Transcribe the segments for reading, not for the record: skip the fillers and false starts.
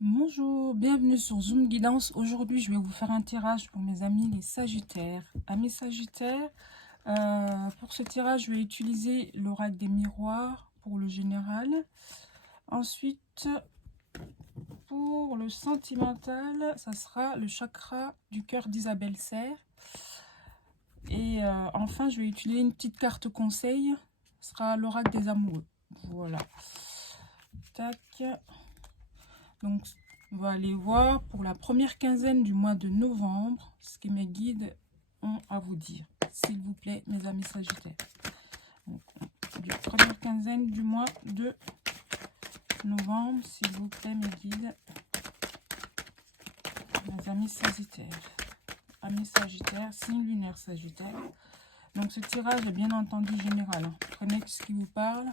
Bonjour, bienvenue sur Zoom Guidance. Aujourd'hui, je vais vous faire un tirage pour mes amis les Sagittaires. Amis Sagittaires, pour ce tirage, je vais utiliser l'oracle des miroirs pour le général. Ensuite, pour le sentimental, ça sera le chakra du cœur d'Isabelle Serre. Et enfin, je vais utiliser une petite carte conseil. Ce sera l'oracle des amoureux. Voilà. Tac. Donc, on va aller voir pour la première quinzaine du mois de novembre ce que mes guides ont à vous dire. S'il vous plaît, mes amis Sagittaires. Donc, la première quinzaine du mois de novembre, s'il vous plaît, mes guides. Mes amis Sagittaires. Amis Sagittaires, signe lunaire Sagittaire. Donc, ce tirage est bien entendu général. Hein. Prenez ce qui vous parle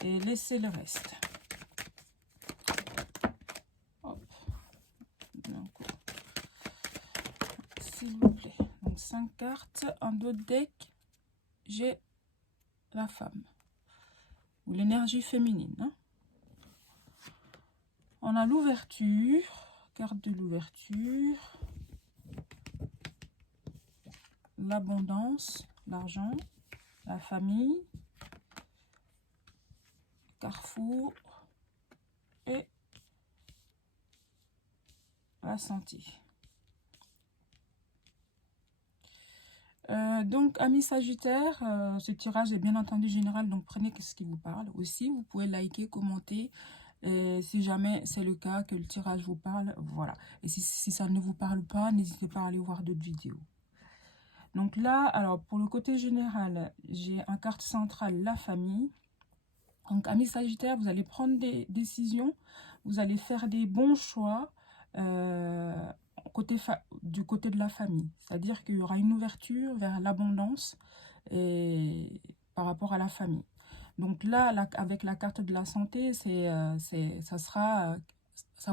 et laissez le reste. S'il vous plaît. Donc 5 cartes. En d'autres decks, j'ai la femme. Ou l'énergie féminine. Hein. On a l'ouverture. Carte de l'ouverture. L'abondance. L'argent. La famille. Carrefour. Et la santé. Donc, amis Sagittaires, ce tirage est bien entendu général, donc prenez ce qui vous parle. Aussi, vous pouvez liker, commenter, si jamais c'est le cas, que le tirage vous parle, voilà. Et si ça ne vous parle pas, n'hésitez pas à aller voir d'autres vidéos. Donc là, alors pour le côté général, j'ai en carte centrale la famille. Donc, amis Sagittaires, vous allez prendre des décisions, vous allez faire des bons choix, du côté de la famille. C'est-à-dire qu'il y aura une ouverture vers l'abondance par rapport à la famille. Donc là, avec la carte de la santé, ça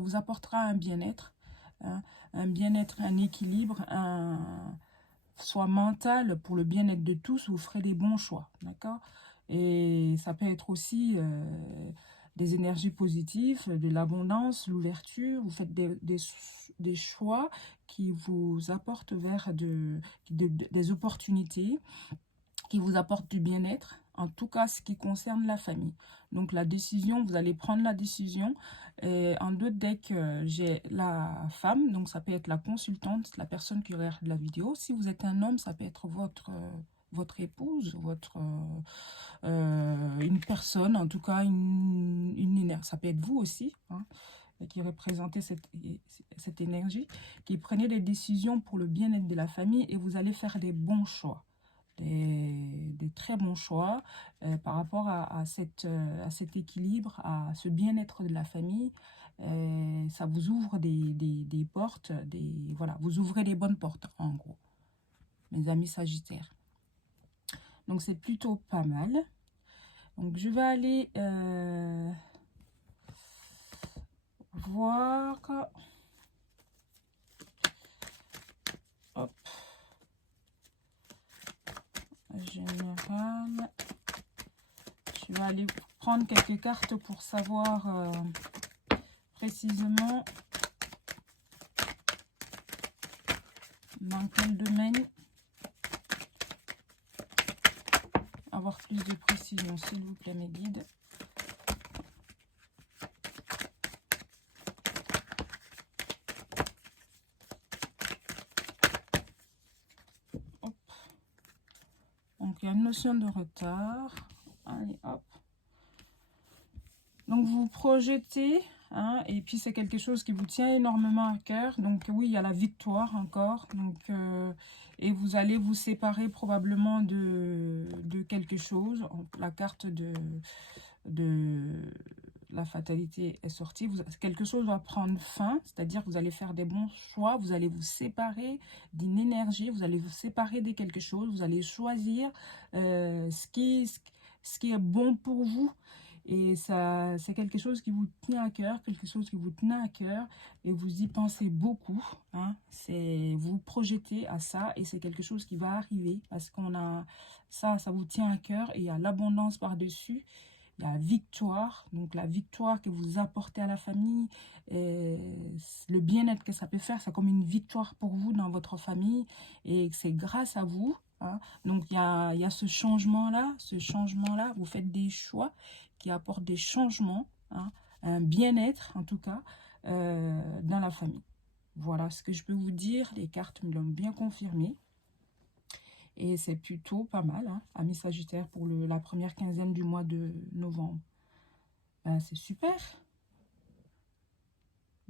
vous apportera un bien-être, hein, un équilibre, soit mental pour le bien-être de tous, vous ferez des bons choix, d'accord? Et ça peut être aussi des énergies positives, de l'abondance, l'ouverture. Vous faites des choix qui vous apportent vers des opportunités, qui vous apportent du bien-être, en tout cas ce qui concerne la famille. Donc la décision, vous allez prendre la décision. Et en d'autres decks, j'ai la femme, donc ça peut être la consultante, la personne qui regarde la vidéo. Si vous êtes un homme, ça peut être votre épouse, une personne, en tout cas ça peut être vous aussi, hein, qui représentez cette énergie, qui prenez des décisions pour le bien-être de la famille et vous allez faire des bons choix. Des très bons choix par rapport à cet équilibre, à ce bien-être de la famille. Ça vous ouvre des portes, voilà, vous ouvrez les bonnes portes en gros, mes amis Sagittaires. Donc c'est plutôt pas mal. Donc je vais aller voir. Hop. Général. Je vais aller prendre quelques cartes pour savoir précisément dans quel domaine. Avoir plus de précision, s'il vous plaît, mes guides. Hop. Donc, il y a une notion de retard. Allez, hop. Donc, vous vous projetez, hein, et puis c'est quelque chose qui vous tient énormément à cœur. Donc, oui, il y a la victoire encore. Donc, et vous allez vous séparer probablement de quelque chose. La carte de la fatalité est sortie. Quelque chose va prendre fin, c'est-à-dire que vous allez faire des bons choix, vous allez vous séparer d'une énergie, vous allez vous séparer de quelque chose, vous allez choisir ce qui est bon pour vous. Et ça, c'est quelque chose qui vous tient à cœur, quelque chose qui vous tenait à cœur, et vous y pensez beaucoup. Hein, vous projetez à ça, et c'est quelque chose qui va arriver, parce qu'on a ça vous tient à cœur, et il y a l'abondance par-dessus. il y a victoire, donc la victoire que vous apportez à la famille, et le bien-être que ça peut faire, c'est comme une victoire pour vous dans votre famille, et c'est grâce à vous, hein. Donc il y a ce changement-là, vous faites des choix qui apportent des changements, hein, un bien-être en tout cas, dans la famille. Voilà ce que je peux vous dire, les cartes me l'ont bien confirmé. Et c'est plutôt pas mal, hein, amis Sagittaire, pour la première quinzaine du mois de novembre. Ben, c'est super.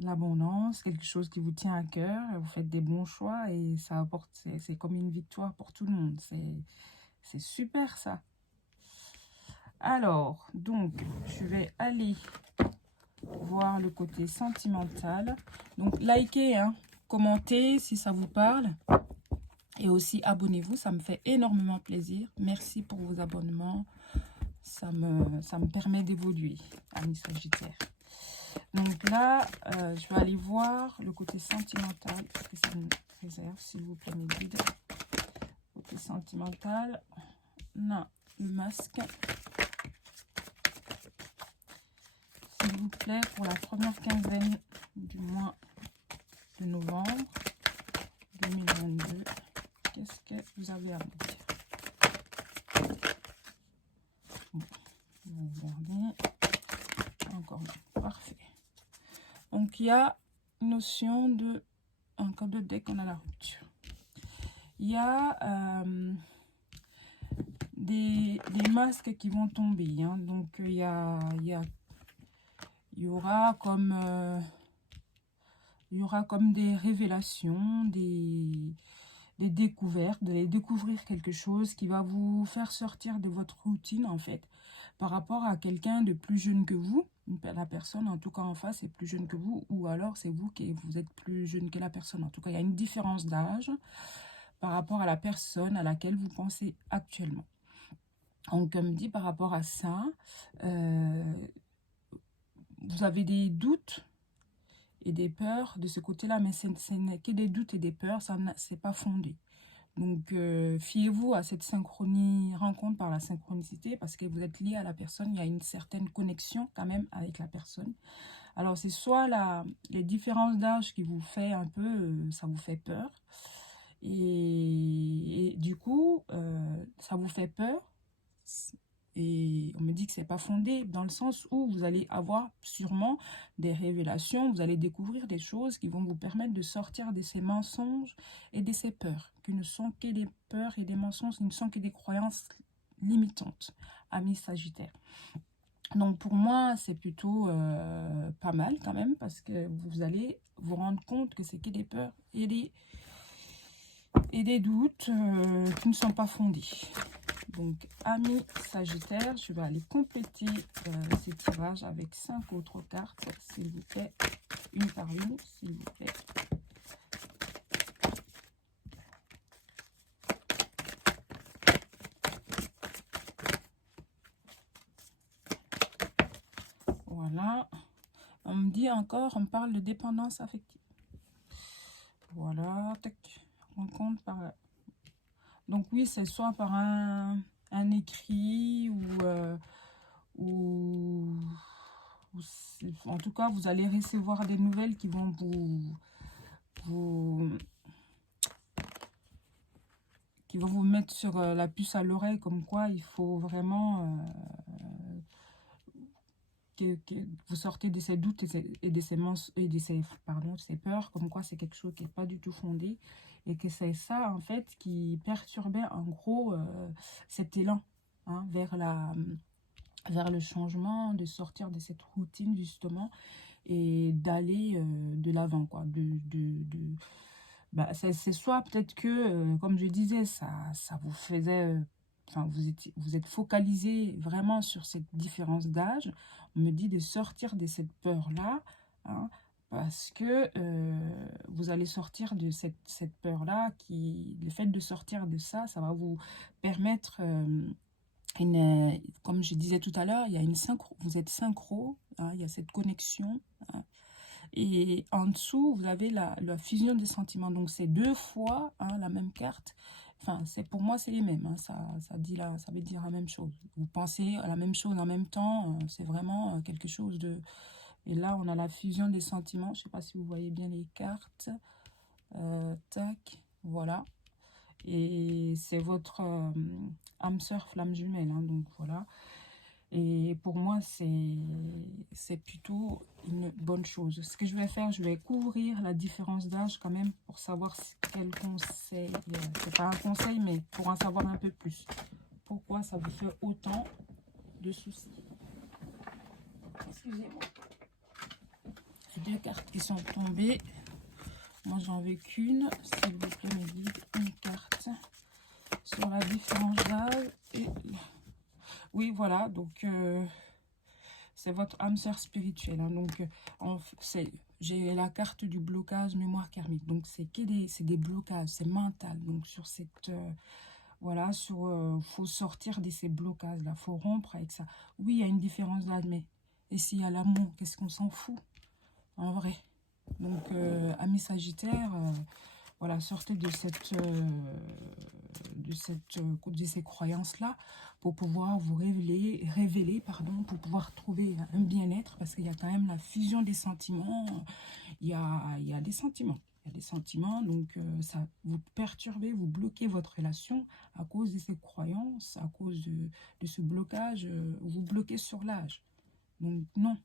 L'abondance, quelque chose qui vous tient à cœur, vous faites des bons choix et ça apporte, c'est comme une victoire pour tout le monde. C'est super ça. Alors, donc, je vais aller voir le côté sentimental. Donc, likez, hein, commentez si ça vous parle. Et aussi, abonnez-vous, ça me fait énormément plaisir. Merci pour vos abonnements. Ça me permet d'évoluer, amis Sagittaire. Donc là, je vais aller voir le côté sentimental. Est-ce que ça me réserve, s'il vous plaît, mes guides? Côté sentimental. Non, le masque. S'il vous plaît, pour la première quinzaine du mois de novembre 2022, qu'est-ce que vous avez à me dire? Bon, je vais regarder. Encore non. Parfait. Donc, il y a une notion de... Encore de deck, on a la rupture. Il y a des masques qui vont tomber. Hein. Donc, il y aura comme des révélations, des découvertes. Vous allez découvrir quelque chose qui va vous faire sortir de votre routine, en fait, par rapport à quelqu'un de plus jeune que vous. La personne, en tout cas en face, est plus jeune que vous, ou alors c'est vous qui vous êtes plus jeune que la personne. En tout cas, il y a une différence d'âge par rapport à la personne à laquelle vous pensez actuellement. Donc, comme dit, par rapport à ça, vous avez des doutes et des peurs de ce côté-là, mais ce n'est que des doutes et des peurs, ça c'est pas fondé. Donc, fiez-vous à cette rencontre par la synchronicité, parce que vous êtes lié à la personne, il y a une certaine connexion quand même avec la personne. Alors, c'est soit les différences d'âge qui vous fait un peu, ça vous fait peur. Et du coup, ça vous fait peur. Et on me dit que c'est pas fondé, dans le sens où vous allez avoir sûrement des révélations, vous allez découvrir des choses qui vont vous permettre de sortir de ces mensonges et de ces peurs, qui ne sont que des peurs et des mensonges, qui ne sont que des croyances limitantes, amis Sagittaire. Donc pour moi, c'est plutôt pas mal quand même, parce que vous allez vous rendre compte que c'est que des peurs et des doutes qui ne sont pas fondés. Donc, amis Sagittaire, je vais aller compléter ces tirages avec 5 autres cartes, s'il vous plaît. Une par une, s'il vous plaît. Voilà. On me dit encore, on me parle de dépendance affective. Voilà. Tac. Rencontre par... Donc oui, c'est soit par un écrit ou en tout cas, vous allez recevoir des nouvelles qui vont qui vont vous mettre sur la puce à l'oreille, comme quoi il faut vraiment que vous sortez de ces doutes et de ces peurs, comme quoi c'est quelque chose qui n'est pas du tout fondé, et que c'est ça en fait qui perturbait en gros cet élan, hein, vers le changement, de sortir de cette routine justement et d'aller de l'avant, quoi. Bah, c'est soit peut-être que, comme je disais, ça vous faisait... Enfin, vous êtes focalisé vraiment sur cette différence d'âge. On me dit de sortir de cette peur-là, hein, parce que vous allez sortir de cette peur-là, le fait de sortir de ça, ça va vous permettre... comme je disais tout à l'heure, il y a vous êtes synchro, hein, il y a cette connexion, hein. Et en dessous, vous avez la fusion des sentiments. Donc, c'est deux fois, hein, la même carte. Enfin, pour moi, c'est les mêmes. Hein, ça dit là, ça veut dire la même chose. Vous pensez à la même chose en même temps. C'est vraiment quelque chose de... Et là, on a la fusion des sentiments. Je ne sais pas si vous voyez bien les cartes. Tac, voilà. Et c'est votre âme sœur flamme jumelle. Hein, donc voilà. Et pour moi, c'est plutôt une bonne chose. Ce que je vais faire, je vais couvrir la différence d'âge quand même pour savoir quel conseil. C'est pas un conseil, mais pour en savoir un peu plus. Pourquoi ça vous fait autant de soucis. Excusez-moi. Les deux cartes qui sont tombées. Moi, j'en veux qu'une. S'il vous plaît, mes guides, une carte sur la différence d'âge. Et oui, voilà. Donc, c'est votre âme sœur spirituelle. Hein, donc, j'ai la carte du blocage mémoire karmique. Donc, c'est des blocages, c'est mental. Donc, sur cette... voilà, faut sortir de ces blocages-là. Faut rompre avec ça. Oui, il y a une différence d'âge, mais... Et s'il y a l'amour, qu'est-ce qu'on s'en fout? En vrai. Donc, amis Sagittaires, voilà, sortez de ces croyances-là pour pouvoir vous révéler, pardon, pour pouvoir trouver un bien-être, parce qu'il y a quand même la fusion des sentiments. Il y a des sentiments. Il y a des sentiments, donc ça vous perturbez, vous bloquez votre relation à cause de ces croyances, à cause de ce blocage, vous bloquez sur l'âge. Donc, non.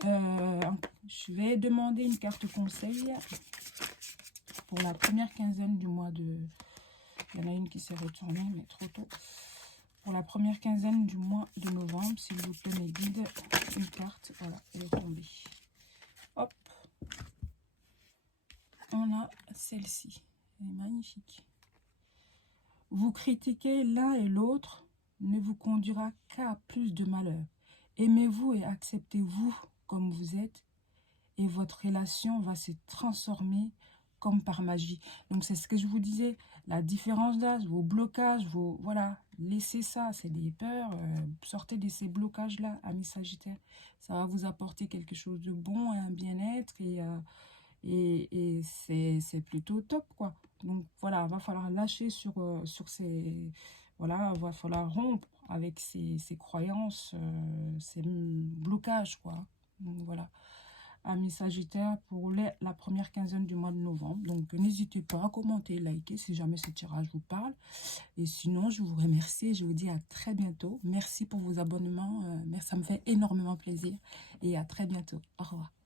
Je vais demander une carte conseil pour la première quinzaine du mois de... Il y en a une qui s'est retournée, mais trop tôt. Pour la première quinzaine du mois de novembre, s'il vous plaît, mes guides, une carte, voilà, elle est tombée. Hop. On a celle-ci. Elle est magnifique. Vous critiquer l'un et l'autre ne vous conduira qu'à plus de malheur. Aimez-vous et acceptez-vous comme vous êtes, et votre relation va se transformer comme par magie. Donc, c'est ce que je vous disais, la différence d'âge, vos blocages, voilà, laissez ça, c'est des peurs, sortez de ces blocages-là, amis Sagittaires. Ça va vous apporter quelque chose de bon, un bien-être, et c'est plutôt top, quoi. Donc, voilà, il va falloir lâcher sur ces... Voilà, il va falloir rompre avec ces croyances, ces blocages, quoi. Donc, voilà. Amis Sagittaire pour la première quinzaine du mois de novembre. Donc, n'hésitez pas à commenter, liker si jamais ce tirage vous parle. Et sinon, je vous remercie et je vous dis à très bientôt. Merci pour vos abonnements. Ça me fait énormément plaisir. Et à très bientôt. Au revoir.